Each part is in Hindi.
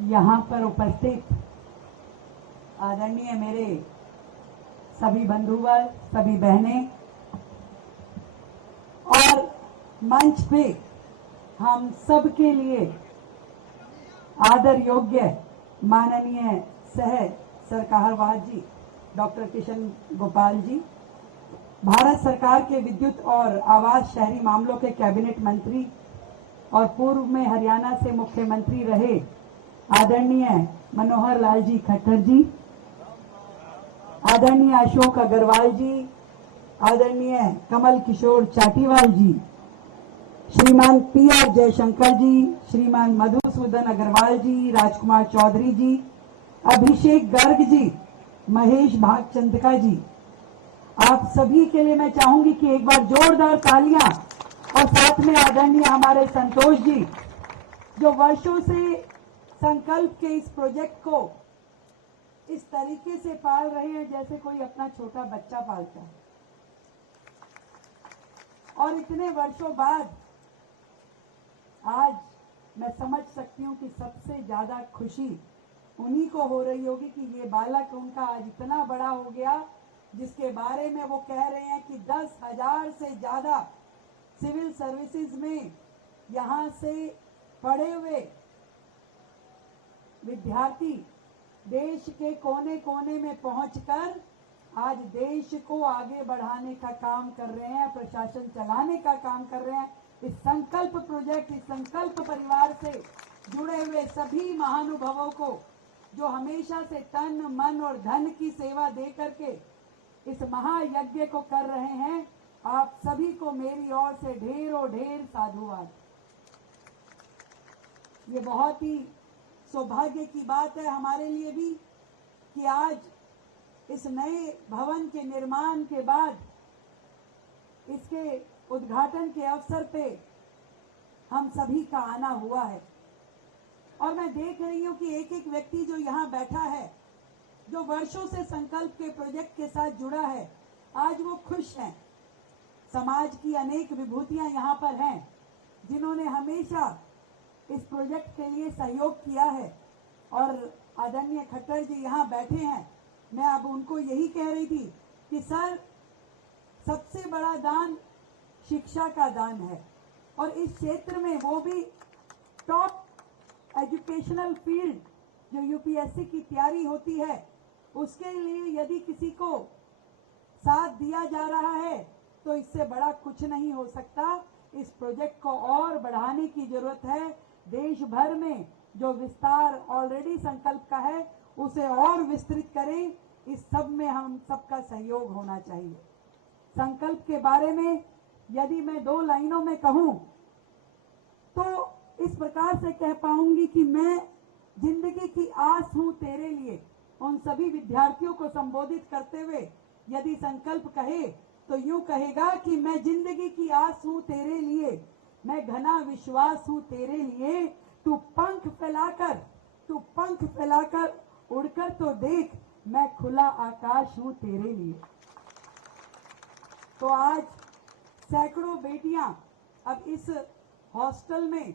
यहाँ पर उपस्थित आदरणीय मेरे सभी बंधुवर, सभी बहनें और मंच पे हम सब के लिए आदर योग्य माननीय सह सरकारवाह जी डॉक्टर किशन गोपाल जी, भारत सरकार के विद्युत और आवास शहरी मामलों के कैबिनेट मंत्री और पूर्व में हरियाणा से मुख्यमंत्री रहे आदरणीय मनोहर लाल जी खट्टर जी, आदरणीय अशोक अग्रवाल जी, आदरणीय कमल किशोर चाटीवाल जी, श्रीमान पी.आर. जयशंकर जी, श्रीमान मधुसूदन अग्रवाल जी, राजकुमार चौधरी जी, अभिषेक गर्ग जी, महेश भागचंद्रिका जी, आप सभी के लिए मैं चाहूंगी कि एक बार जोरदार तालियां और साथ में आदरणीय हमारे संतोष जी जो वर्षों से संकल्प के इस प्रोजेक्ट को इस तरीके से पाल रहे हैं जैसे कोई अपना छोटा बच्चा पालता है। और इतने वर्षों बाद आज मैं समझ सकती हूं कि सबसे ज्यादा खुशी उन्हीं को हो रही होगी कि ये बालक उनका आज इतना बड़ा हो गया जिसके बारे में वो कह रहे हैं कि 10,000 से ज्यादा सिविल सर्विसेज में यहां से पढ़े हुए विद्यार्थी देश के कोने कोने में पहुंचकर आज देश को आगे बढ़ाने का काम कर रहे हैं, प्रशासन चलाने का काम कर रहे हैं। इस संकल्प प्रोजेक्ट, इस संकल्प परिवार से जुड़े हुए सभी महानुभावों को जो हमेशा से तन मन और धन की सेवा दे करके इस महायज्ञ को कर रहे हैं, आप सभी को मेरी ओर से ढेरों ढेर साधुवाद। ये बहुत ही सौभाग्य की बात है हमारे लिए भी कि आज इस नए भवन के निर्माण के बाद इसके उद्घाटन के अवसर पे हम सभी का आना हुआ है। और मैं देख रही हूं कि एक एक व्यक्ति जो यहाँ बैठा है, जो वर्षों से संकल्प के प्रोजेक्ट के साथ जुड़ा है, आज वो खुश हैं। समाज की अनेक विभूतियां यहाँ पर हैं जिन्होंने हमेशा इस प्रोजेक्ट के लिए सहयोग किया है। और आदरणीय खट्टर जी यहाँ बैठे हैं, मैं अब उनको यही कह रही थी कि सर, सबसे बड़ा दान शिक्षा का दान है और इस क्षेत्र में वो भी टॉप एजुकेशनल फील्ड जो यूपीएससी की तैयारी होती है उसके लिए यदि किसी को साथ दिया जा रहा है तो इससे बड़ा कुछ नहीं हो सकता। इस प्रोजेक्ट को और बढ़ाने की जरूरत है। देश भर में जो विस्तार ऑलरेडी संकल्प का है उसे और विस्तृत करें। इस सब में हम सबका सहयोग होना चाहिए। संकल्प के बारे में यदि मैं 2 लाइनों में कहूं तो इस प्रकार से कह पाऊंगी कि मैं जिंदगी की आस हूं तेरे लिए। उन सभी विद्यार्थियों को संबोधित करते हुए यदि संकल्प कहे तो यूं कहेगा कि मैं जिंदगी की आस हूं तेरे लिए, मैं घना विश्वास हूं तेरे लिए, तू पंख फैलाकर उड़कर तो देख, मैं खुला आकाश हूं तेरे लिए। तो आज सैकड़ों बेटियां अब इस हॉस्टल में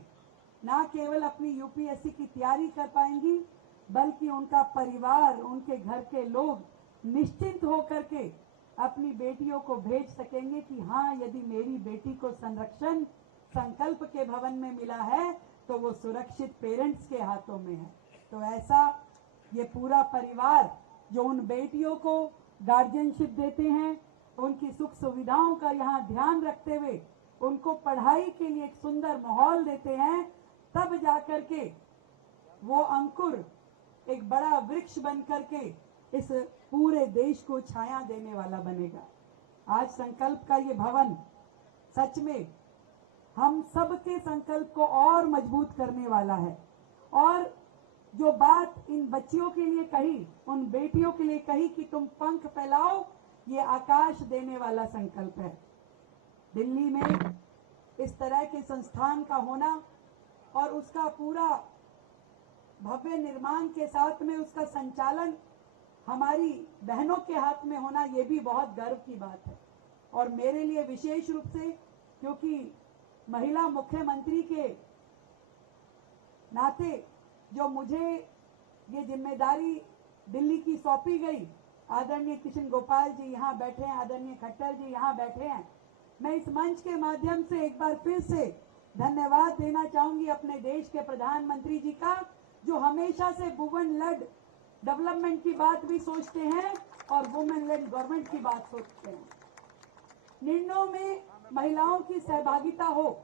ना केवल अपनी यूपीएससी की तैयारी कर पाएंगी बल्कि उनका परिवार, उनके घर के लोग निश्चिंत होकर के अपनी बेटियों को भेज सकेंगे कि हाँ, यदि मेरी बेटी को संरक्षण संकल्प के भवन में मिला है तो वो सुरक्षित पेरेंट्स के हाथों में है। तो ऐसा ये पूरा परिवार जो उन बेटियों को गार्जियनशिप देते हैं, उनकी सुख सुविधाओं का यहाँ ध्यान रखते हुए उनको पढ़ाई के लिए एक सुंदर माहौल देते हैं, तब जाकर के वो अंकुर एक बड़ा वृक्ष बन करके इस पूरे देश को छाया देने वाला बनेगा। आज संकल्प का ये भवन सच में हम सबके संकल्प को और मजबूत करने वाला है। और जो बात इन बच्चियों के लिए कही, उन बेटियों के लिए कही कि तुम पंख फैलाओ, ये आकाश देने वाला संकल्प है। दिल्ली में इस तरह के संस्थान का होना और उसका पूरा भव्य निर्माण के साथ में उसका संचालन हमारी बहनों के हाथ में होना, ये भी बहुत गर्व की बात है। और मेरे लिए विशेष रूप से, क्योंकि महिला मुख्यमंत्री के नाते जो मुझे ये जिम्मेदारी दिल्ली की सौंपी गई, आदरणीय कृष्ण गोपाल जी यहाँ बैठे हैं, आदरणीय खट्टर जी यहाँ बैठे हैं, मैं इस मंच के माध्यम से एक बार फिर से धन्यवाद देना चाहूंगी अपने देश के प्रधानमंत्री जी का, जो हमेशा से वुमेन लेड डेवलपमेंट की बात भी सोचते हैं और वुमेन लेड गवर्नमेंट की बात सोचते हैं। निर्णयों में महिलाओं की सहभागिता हो,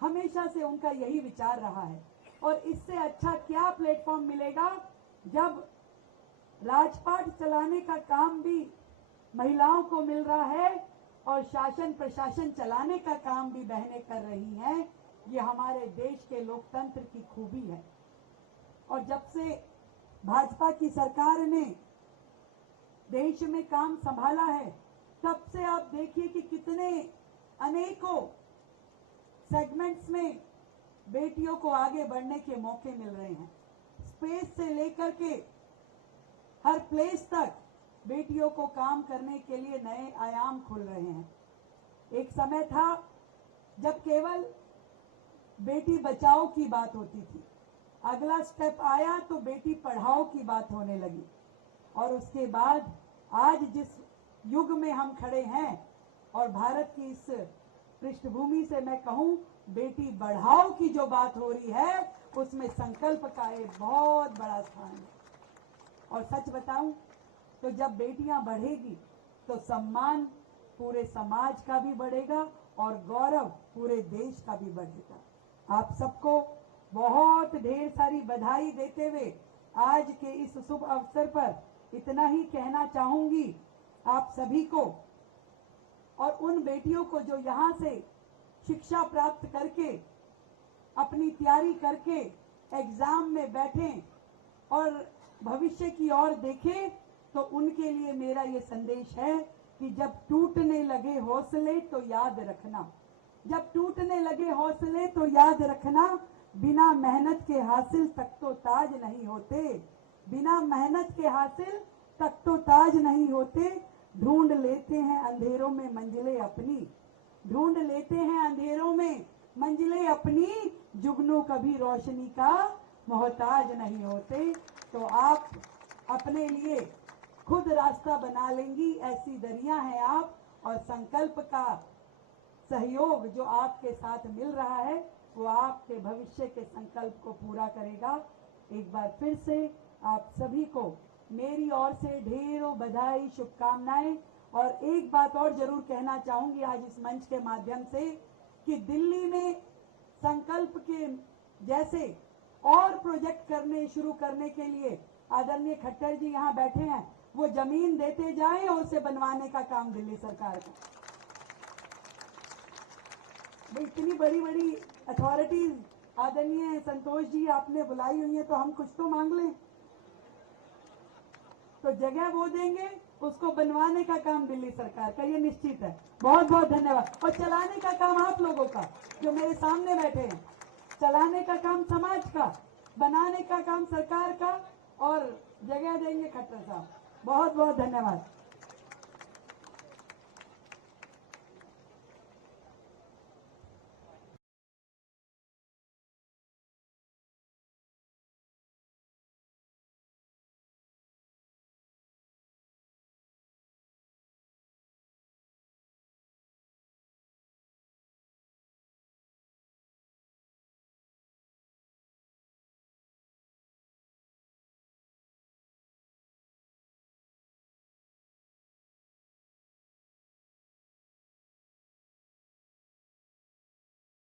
हमेशा से उनका यही विचार रहा है। और इससे अच्छा क्या प्लेटफॉर्म मिलेगा जब राजपाट चलाने का काम भी महिलाओं को मिल रहा है और शासन प्रशासन चलाने का काम भी बहनें कर रही हैं। ये हमारे देश के लोकतंत्र की खूबी है। और जब से भाजपा की सरकार ने देश में काम संभाला है, तब से आप देखिए कि कितने अनेकों सेगमेंट्स में बेटियों को आगे बढ़ने के मौके मिल रहे हैं। स्पेस से लेकर के हर प्लेस तक बेटियों को काम करने के लिए नए आयाम खुल रहे हैं। एक समय था जब केवल बेटी बचाओ की बात होती थी, अगला स्टेप आया तो बेटी पढ़ाओ की बात होने लगी, और उसके बाद आज जिस युग में हम खड़े हैं और भारत की इस पृष्ठभूमि से मैं कहूं बेटी बढ़ाओ की जो बात हो रही है, उसमें संकल्प का एक बहुत बड़ा स्थान है। और सच बताऊं तो जब बेटियां बढ़ेगी तो सम्मान पूरे समाज का भी बढ़ेगा और गौरव पूरे देश का भी बढ़ेगा। आप सबको बहुत ढेर सारी बधाई देते हुए आज के इस शुभ अवसर पर इतना ही कहना चाहूंगी आप सभी को, और उन बेटियों को जो यहाँ से शिक्षा प्राप्त करके अपनी तैयारी करके एग्जाम में बैठें और भविष्य की ओर देखें, तो उनके लिए मेरा ये संदेश है कि जब टूटने लगे हौसले तो याद रखना, जब टूटने लगे हौसले तो याद रखना, बिना मेहनत के हासिल तक तो ताज नहीं होते, बिना मेहनत के हासिल तक तो ताज नहीं होते। ढूंढ लेते हैं अंधेरों में मंजिलें अपनी, ढूंढ लेते हैं अंधेरों में मंजिलें अपनी, जुगनू कभी रोशनी का मोहताज नहीं होते। तो आप अपने लिए खुद रास्ता बना लेंगी, ऐसी दरिया हैं आप, और संकल्प का सहयोग जो आपके साथ मिल रहा है वो आपके भविष्य के संकल्प को पूरा करेगा। एक बार फिर से आप सभी को मेरी ओर से ढेरों बधाई, शुभकामनाएं। और एक बात और जरूर कहना चाहूंगी आज इस मंच के माध्यम से कि दिल्ली में संकल्प के जैसे और प्रोजेक्ट शुरू करने के लिए आदरणीय खट्टर जी यहाँ बैठे हैं, वो जमीन देते जाएं और उसे बनवाने का काम दिल्ली सरकार का। इतनी बड़ी बड़ी अथॉरिटीज आदरणीय संतोष जी आपने बुलाई हुई है, तो हम कुछ तो मांग लें। तो जगह वो देंगे, उसको बनवाने का काम दिल्ली सरकार का, ये निश्चित है। बहुत बहुत धन्यवाद। और चलाने का काम आप लोगों का जो मेरे सामने बैठे हैं, चलाने का काम समाज का, बनाने का काम सरकार का, और जगह देंगे खट्टर साहब। बहुत बहुत धन्यवाद।